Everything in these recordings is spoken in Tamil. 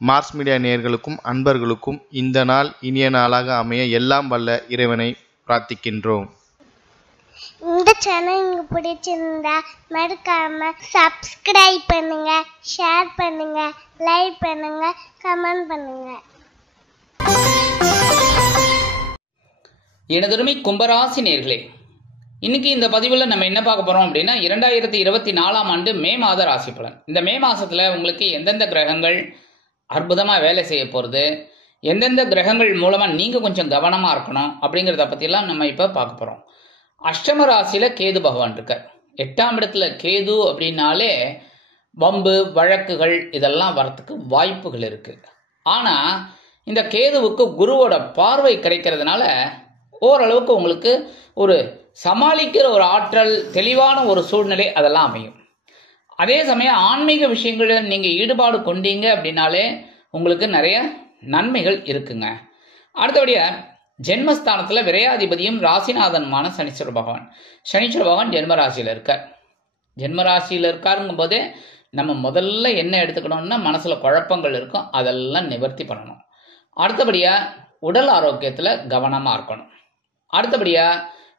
மார்ஸ் மீடியா நேயர்களுக்கும் அன்பர்களுக்கும் இந்த நாள் இனிய நாளாக அமைய எல்லாம் வல்ல இறைவனை பிரார்த்திக்கின்றோம். இந்த சேனல் உங்களுக்கு பிடிச்சிருந்தா மறக்காம சப்ஸ்கிரைப் பண்ணுங்க, ஷேர் பண்ணுங்க, லைக் பண்ணுங்க, கமெண்ட் பண்ணுங்க. எனதருமை கும்பராசி நேயர்களே, இன்னைக்கு இந்த பதிவில் நம்ம என்ன பார்க்க போறோம் அப்படின்னா 2024ஆம் ஆண்டு மே மாத ராசி பலன். இந்த மே மாசத்துல உங்களுக்கு எந்தெந்த கிரகங்கள் அற்புதமா வேலை செய்ய போறது, எந்தெந்த கிரகங்கள் மூலமா நீங்க கொஞ்சம் கவனமா இருக்கணும் அப்படிங்கிறத பத்தியெல்லாம் நம்ம இப்ப பார்க்க போறோம். அஷ்டம ராசியில கேது பகவான் இருக்கார். 8ஆம் இடத்துல கேது அப்படின்னாலே வம்பு வழக்குகள் இதெல்லாம் வரத்துக்கு வாய்ப்புகள் இருக்கு. ஆனா இந்த கேதுவுக்கு குருவோட பார்வை கிடைக்கிறதுனால ஓரளவுக்கு உங்களுக்கு ஒரு சமாளிக்கிற ஒரு ஆற்றல், தெளிவான ஒரு சூழ்நிலை அதெல்லாம் அமையும். அதே சமயம் ஆன்மீக விஷயங்களில் நீங்க ஈடுபாடு கொண்டீங்க அப்படின்னாலே உங்களுக்கு நிறைய நன்மைகள் இருக்குங்க. அடுத்தபடியா ஜென்மஸ்தானத்துல விரையாதிபதியும் ராசிநாதனுமான சனீஸ்வர பகவான். சனீஸ்வர பகவான் ஜென்மராசியில இருக்கார். ஜென்மராசியில இருக்காருங்கும் போதே நம்ம முதல்ல என்ன எடுத்துக்கணும்னா, மனசுல குழப்பங்கள் இருக்கும், அதெல்லாம் நிவர்த்தி பண்ணணும். அடுத்தபடியா உடல் ஆரோக்கியத்துல கவனமா இருக்கணும். அடுத்தபடியா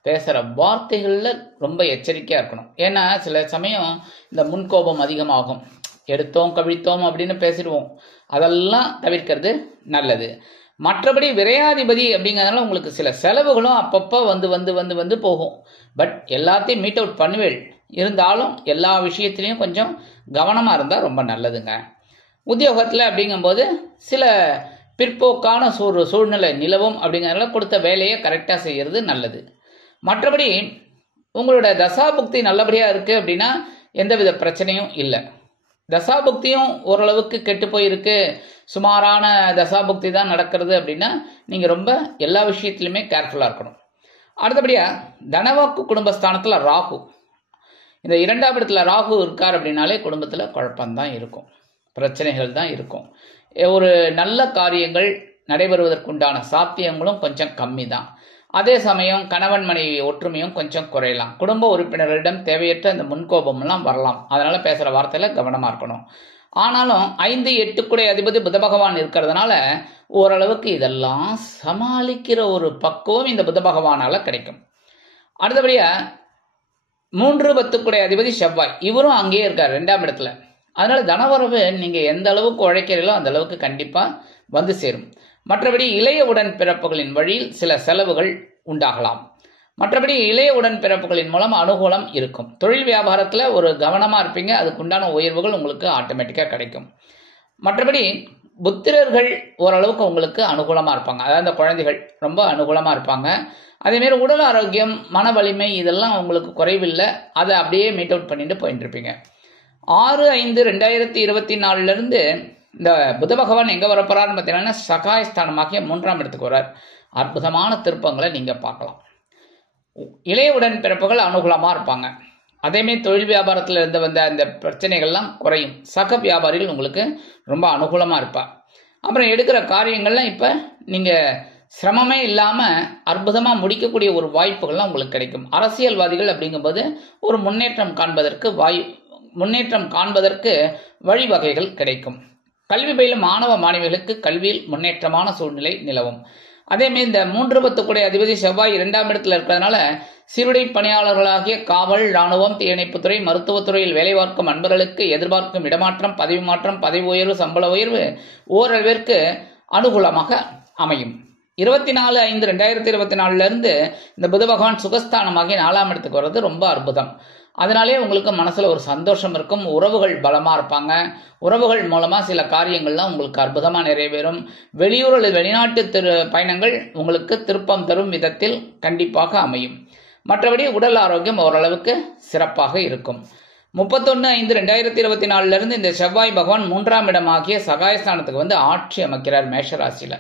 பேசுற வார்த்தைகள்ல ரொம்ப எச்சரிக்கையா இருக்கணும். ஏன்னா சில சமயம் இந்த முன்கோபம் அதிகமாகும், எடுத்தோம் கவிழ்த்தோம் அப்படின்னு பேசிடுவோம், அதெல்லாம் தவிர்க்கிறது நல்லது. மற்றபடி விரையாதிபதி அப்படிங்கிறதுனால உங்களுக்கு சில செலவுகளும் அப்பப்போ வந்து வந்து வந்து வந்து போகும். பட் எல்லாத்தையும் மீட் அவுட் பண்ணுவேள். இருந்தாலும் எல்லா விஷயத்திலையும் கொஞ்சம் கவனமா இருந்தால் ரொம்ப நல்லதுங்க. உத்தியோகத்தில் அப்படிங்கும்போது சில பிற்போக்கான சூழ்நிலை நிலவும் அப்படிங்கிறதுனால கொடுத்த வேலையை கரெக்டாக செய்யறது நல்லது. மற்றபடி உங்களோட தசாபுக்தி நல்லபடியாக இருக்கு அப்படின்னா எந்தவித பிரச்சனையும் இல்லை. தசாபுக்தியும் ஓரளவுக்கு கெட்டு போயிருக்கு, சுமாரான தசாபுக்தி தான் நடக்கிறது அப்படின்னா நீங்க ரொம்ப எல்லா விஷயத்திலுமே கேர்ஃபுல்லா இருக்கணும். அடுத்தபடியா தனவாக்கு குடும்பஸ்தானத்துல ராகு. இந்த 2ஆம் இடத்துல ராகு இருக்கார் அப்படின்னாலே குடும்பத்துல குழப்பம்தான் இருக்கும், பிரச்சனைகள் தான் இருக்கும். ஒரு நல்ல காரியங்கள் நடைபெறுவதற்குண்டான சாத்தியங்களும் கொஞ்சம் கம்மி தான். அதே சமயம் கணவன் மனைவி ஒற்றுமையும் கொஞ்சம் குறையலாம். குடும்ப உறுப்பினர்களிடம் தேவையற்ற இந்த முன்கோபம் எல்லாம் வரலாம். அதனால பேசுற வார்த்தையில கவனமா இருக்கணும். ஆனாலும் 5, 8 அதிபதி புத பகவான் இருக்கிறதுனால ஓரளவுக்கு இதெல்லாம் சமாளிக்கிற ஒரு பக்குவம் இந்த புத பகவானால கிடைக்கும். அடுத்தபடியா 3, 10 அதிபதி செவ்வாய், இவரும் அங்கேயே இருக்கார் 2ஆம் இடத்துல. அதனால தனவரவு நீங்க எந்த அளவுக்கு உழைக்கிறீங்களோ அந்த அளவுக்கு கண்டிப்பா வந்து சேரும். மற்றபடி இளைய உடன்பிறப்புகளின் வழியில் சில செலவுகள் உண்டாகலாம். மற்றபடி இளைய உடன்பிறப்புகளின் மூலம் அனுகூலம் இருக்கும். தொழில் வியாபாரத்தில் ஒரு கவனமா இருப்பீங்க, அதுக்குண்டான உயர்வுகள் உங்களுக்கு ஆட்டோமேட்டிக்கா கிடைக்கும். மற்றபடி புத்திரர்கள் ஓரளவுக்கு உங்களுக்கு அனுகூலமா இருப்பாங்க, அதாவது அந்த குழந்தைகள் ரொம்ப அனுகூலமா இருப்பாங்க. அதேமாரி உடல் ஆரோக்கியம், மன வலிமை இதெல்லாம் உங்களுக்கு குறைவில்லை, அதை அப்படியே மீட் அவுட் பண்ணிட்டு போயிட்டு இருப்பீங்க. 6/5/2024 இருந்து இந்த புத பகவான் எங்க வரப்போறாருன்னு பார்த்தீங்கன்னா சகாயஸ்தானமாகிய 3ஆம் இடத்துக்கு வர்றார். அற்புதமான திருப்பங்களை நீங்க பார்க்கலாம். இளைய உடன்பிறப்புகள் அனுகூலமா இருப்பாங்க. அதேமாதிரி தொழில் வியாபாரத்தில் இருந்து வந்த அந்த பிரச்சனைகள்லாம் குறையும். சக வியாபாரிகள் உங்களுக்கு ரொம்ப அனுகூலமா இருப்பார். அப்புறம் எடுக்கிற காரியங்கள்லாம் இப்ப நீங்க சிரமமே இல்லாம அற்புதமா முடிக்கக்கூடிய ஒரு வாய்ப்புகள்லாம் உங்களுக்கு கிடைக்கும். அரசியல்வாதிகள் அப்படிங்கும்போது ஒரு முன்னேற்றம் காண்பதற்கு வழிவகைகள் கிடைக்கும். கல்வி பயிலும் மாணவ மாணவிகளுக்கு கல்வியில் முன்னேற்றமான சூழ்நிலை நிலவும். அதேமாதிரி இந்த 3, 10 அதிபதி செவ்வாய் 2ஆம் இடத்துல இருக்கிறதுனால சீருடை பணியாளர்களாகிய காவல், இராணுவம், தீயணைப்புத்துறை, மருத்துவத்துறையில் வேலை பார்க்கும் அன்பர்களுக்கு எதிர்பார்க்கும் இடமாற்றம், பதவி மாற்றம், பதவி உயர்வு, சம்பள உயர்வு ஓரளவிற்கு அனுகூலமாக அமையும். 24/5/2024 இருந்து இந்த புத பகவான் சுகஸ்தானமாகிய 4ஆம் இடத்துக்கு வர்றது ரொம்ப அற்புதம். அதனாலே உங்களுக்கு மனசுல ஒரு சந்தோஷம் இருக்கும். உறவுகள் பலமா இருப்பாங்க. உறவுகள் மூலமா சில காரியங்கள்லாம் உங்களுக்கு அற்புதமா நிறைவேறும். வெளியூர் அல்லது வெளிநாட்டு பயணங்கள் உங்களுக்கு திருப்பம் தரும் விதத்தில் கண்டிப்பாக அமையும். மற்றபடி உடல் ஆரோக்கியம் ஓரளவுக்கு சிறப்பாக இருக்கும். 31/5/2024 இருந்து இந்த செவ்வாய் பகவான் 3ஆம் இடமாகிய சகாயஸ்தானத்துக்கு வந்து ஆட்சி அமைக்கிறார் மேஷராசியில.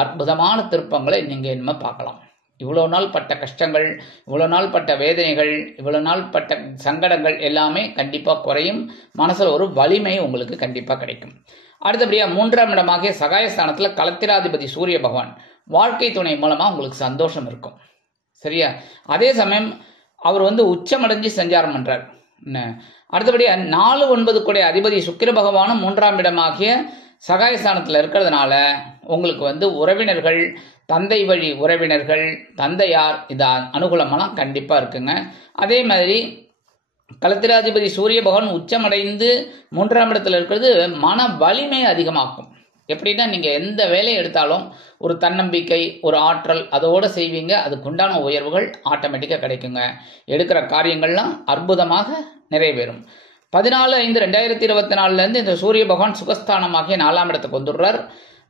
அற்புதமான திருப்பங்களை நீங்க இனிமே பார்க்கலாம். இவ்வளோ நாள் பட்ட கஷ்டங்கள், இவ்வளோ நாள் பட்ட வேதனைகள், இவ்வளோ நாள் பட்ட சங்கடங்கள் எல்லாமே கண்டிப்பாக குறையும். மனசில் ஒரு வலிமை உங்களுக்கு கண்டிப்பாக கிடைக்கும். அடுத்தபடியாக 3ஆம் இடமாகிய சகாயஸ்தானத்தில் களத்திராதிபதி சூரிய பகவான், வாழ்க்கை துணை மூலமாக உங்களுக்கு சந்தோஷம் இருக்கும். சரியா? அதே சமயம் அவர் வந்து உச்சமடைஞ்சு சஞ்சாரம் பண்றார். அடுத்தபடியாக 4, 9 அதிபதி சுக்கிர பகவானும் 3ஆம் இடமாகிய சகாயஸ்தானத்தில் இருக்கிறதுனால உங்களுக்கு வந்து உறவினர்கள், தந்தை வழி உறவினர்கள், தந்தையார் இது அனுகூலமெல்லாம் கண்டிப்பாக இருக்குங்க. அதே மாதிரி களத்திராதிபதி சூரிய பகவான் உச்சமடைந்து 3ஆம் இடத்துல இருக்கிறது மன வலிமை அதிகமாக்கும். எப்படின்னா நீங்கள் எந்த வேலையை எடுத்தாலும் ஒரு தன்னம்பிக்கை, ஒரு ஆற்றல் அதோடு செய்வீங்க. அதுக்குண்டான உயர்வுகள் ஆட்டோமேட்டிக்காக கிடைக்குங்க. எடுக்கிற காரியங்கள்லாம் அற்புதமாக நிறைவேறும். 14/5/2024 இந்த சூரிய பகவான் சுகஸ்தானமாகிய 4ஆம் இடத்துக்கு வந்துடுறார்.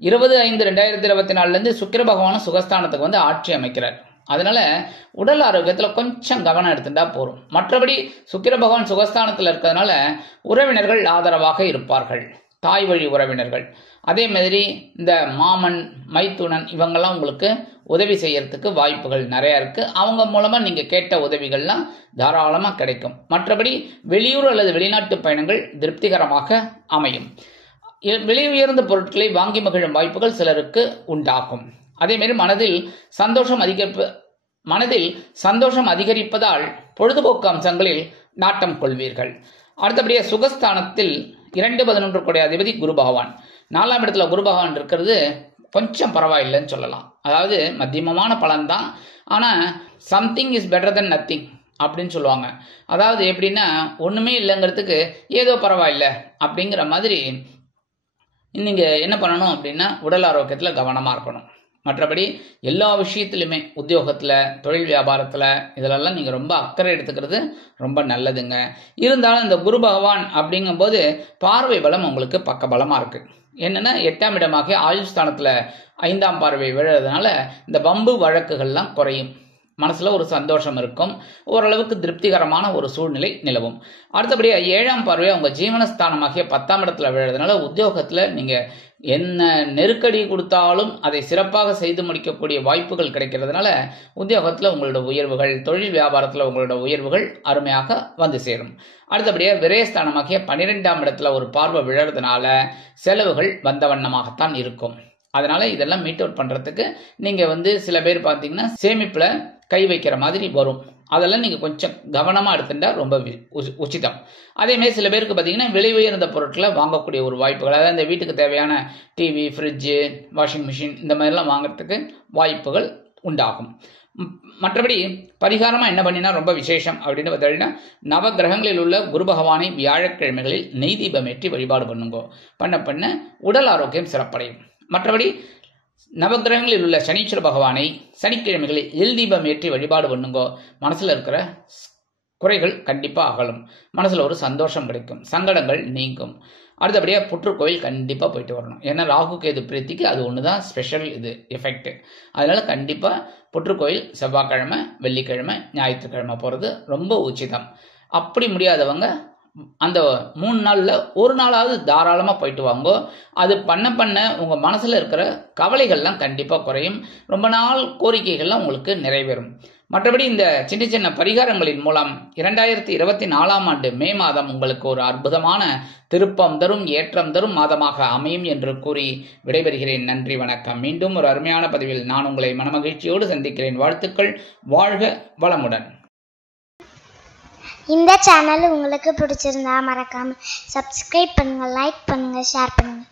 20/5/2024 சுக்கிர பகவானும் சுகஸ்தானத்துக்கு வந்து ஆட்சி அமைக்கிறார். அதனால உடல் ஆரோக்கியத்தில் கொஞ்சம் கவனம் எடுத்துட்டா போறோம். மற்றபடி சுக்கிர பகவான் சுகஸ்தானத்தில் இருக்கிறதுனால உறவினர்கள் ஆதரவாக இருப்பார்கள், தாய் வழி உறவினர்கள். அதே மாதிரி இந்த மாமன், மைத்துனன் இவங்கெல்லாம் உங்களுக்கு உதவி செய்யறதுக்கு வாய்ப்புகள் நிறைய இருக்கு. அவங்க மூலமா நீங்க கேட்ட உதவிகள்லாம் தாராளமாக கிடைக்கும். மற்றபடி வெளியூர் அல்லது வெளிநாட்டு பயணங்கள் திருப்திகரமாக அமையும். விலை உயர்ந்த பொருட்களை வாங்கி மகிழும் வாய்ப்புகள் சிலருக்கு உண்டாகும். அதே மாதிரி மனதில் சந்தோஷம் அதிகரிப்பதால் பொழுதுபோக்கு அம்சங்களில் நாட்டம் கொள்வீர்கள். அடுத்தபடியாக சுகஸ்தானத்தில் 2-11 கூடிய அதிபதி குரு பகவான். 4ஆம் இடத்துல குரு பகவான் இருக்கிறது கொஞ்சம் பரவாயில்லைன்னு சொல்லலாம். அதாவது மத்தியமமான பலன்தான், ஆனால் something is better then nothing அப்படின்னு சொல்லுவாங்க. அதாவது எப்படின்னா ஒன்றுமே இல்லைங்கிறதுக்கு ஏதோ பரவாயில்லை அப்படிங்கிற மாதிரி நீங்கள் என்ன பண்ணணும் அப்படின்னா உடல் ஆரோக்கியத்தில் கவனமாக இருக்கணும். மற்றபடி எல்லா விஷயத்துலையுமே உத்தியோகத்தில், தொழில் வியாபாரத்தில் இதிலெல்லாம் நீங்கள் ரொம்ப அக்கறை எடுத்துக்கிறது ரொம்ப நல்லதுங்க. இருந்தாலும் இந்த குரு பகவான் அப்படிங்கும்போது பார்வை பலம் உங்களுக்கு பக்க பலமாக இருக்குது. என்னென்னா 8ஆம் இடமாக ஆயுள் ஸ்தானத்தில் 5ஆம் பார்வை விழுறதுனால இந்த வம்பு வழக்குகள்லாம் குறையும். மனசில் ஒரு சந்தோஷம் இருக்கும். ஓரளவுக்கு திருப்திகரமான ஒரு சூழ்நிலை நிலவும். அடுத்தபடியாக 7ஆம் பார்வையை உங்கள் ஜீவனஸ்தானமாகிய 10ஆம் இடத்துல விழுறதுனால உத்தியோகத்தில் நீங்கள் என்ன நெருக்கடி கொடுத்தாலும் அதை சிறப்பாக செய்து முடிக்கக்கூடிய வாய்ப்புகள் கிடைக்கிறதுனால உத்தியோகத்தில் உங்களோட உயர்வுகள், தொழில் வியாபாரத்தில் உங்களோட உயர்வுகள் அருமையாக வந்து சேரும். அடுத்தபடியாக விரயஸ்தானமாகிய 12ஆம் இடத்துல ஒரு பார்வை விழுறதுனால செலவுகள் வந்த வண்ணமாகத்தான் இருக்கும். அதனால இதெல்லாம் மீட் அவுட் பண்ணுறதுக்கு நீங்கள் வந்து சில பேர் பார்த்தீங்கன்னா சேமிப்பில் கை வைக்கிற மாதிரி வரும். அதெல்லாம் நீங்கள் கொஞ்சம் கவனமாக எடுத்துட்டா ரொம்ப உச்சிதம். அதேமாதிரி சில பேருக்கு பார்த்தீங்கன்னா விலை உயர்ந்த பொருட்களை வாங்கக்கூடிய ஒரு வாய்ப்புகள், அதாவது இந்த வீட்டுக்கு தேவையான டிவி, ஃப்ரிட்ஜு, வாஷிங் மிஷின் இந்த மாதிரிலாம் வாங்கிறதுக்கு வாய்ப்புகள் உண்டாகும். மற்றபடி பரிகாரமாக என்ன பண்ணினா ரொம்ப விசேஷம் அப்படின்னு பார்த்தீங்கன்னா நவ கிரகங்களில் உள்ள குரு பகவானை வியாழக்கிழமைகளில் நெய் தீபம் ஏற்றி வழிபாடு பண்ணுங்கோ. பண்ண உடல் ஆரோக்கியம் சிறப்படையும். மற்றபடி நவகிரகங்களில் உள்ள சனீஸ்வர பகவானை சனிக்கிழமைகளில் எல் தீபம் ஏற்றி வழிபாடு பண்ணுங்கோ. மனசில் இருக்கிற குறைகள் கண்டிப்பாக அகலும். மனசில் ஒரு சந்தோஷம் கிடைக்கும், சங்கடங்கள் நீங்கும். அடுத்தபடியாக புற்றுக்கோயில் கண்டிப்பாக போயிட்டு வரணும். ஏன்னா ராகு கேது பிரீத்திக்கு அது ஒன்று தான் ஸ்பெஷல் இது எஃபெக்ட். அதனால கண்டிப்பாக புற்றுக்கோயில் செவ்வாய்க்கிழமை, வெள்ளிக்கிழமை, ஞாயிற்றுக்கிழமை போகிறது ரொம்ப உச்சிதம். அப்படி முடியாதவங்க அந்த 3 நாளில் ஒரு நாளாவது தாராளமாக போயிட்டு வாங்கோ. அது பண்ண உங்கள் மனசில் இருக்கிற கவலைகள்லாம் கண்டிப்பாக குறையும். ரொம்ப நாள் கோரிக்கைகள்லாம் உங்களுக்கு நிறைவேறும். மற்றபடி இந்த சின்ன சின்ன பரிகாரங்களின் மூலம் 2024ஆம் ஆண்டு மே மாதம் உங்களுக்கு ஒரு அற்புதமான திருப்பம் தரும், ஏற்றம் தரும் மாதமாக அமையும் என்று கூறி விடைபெறுகிறேன். நன்றி, வணக்கம். மீண்டும் ஒரு அருமையான பதிவில் நான் உங்களை மனமகிழ்ச்சியோடு சந்திக்கிறேன். வாழ்த்துக்கள். வாழ்க வளமுடன். இந்த சேனல் உங்களுக்கு பிடிச்சிருந்தா மறக்காம சப்ஸ்கிரைப் பண்ணுங்க, லைக் பண்ணுங்க, ஷேர் பண்ணுங்க.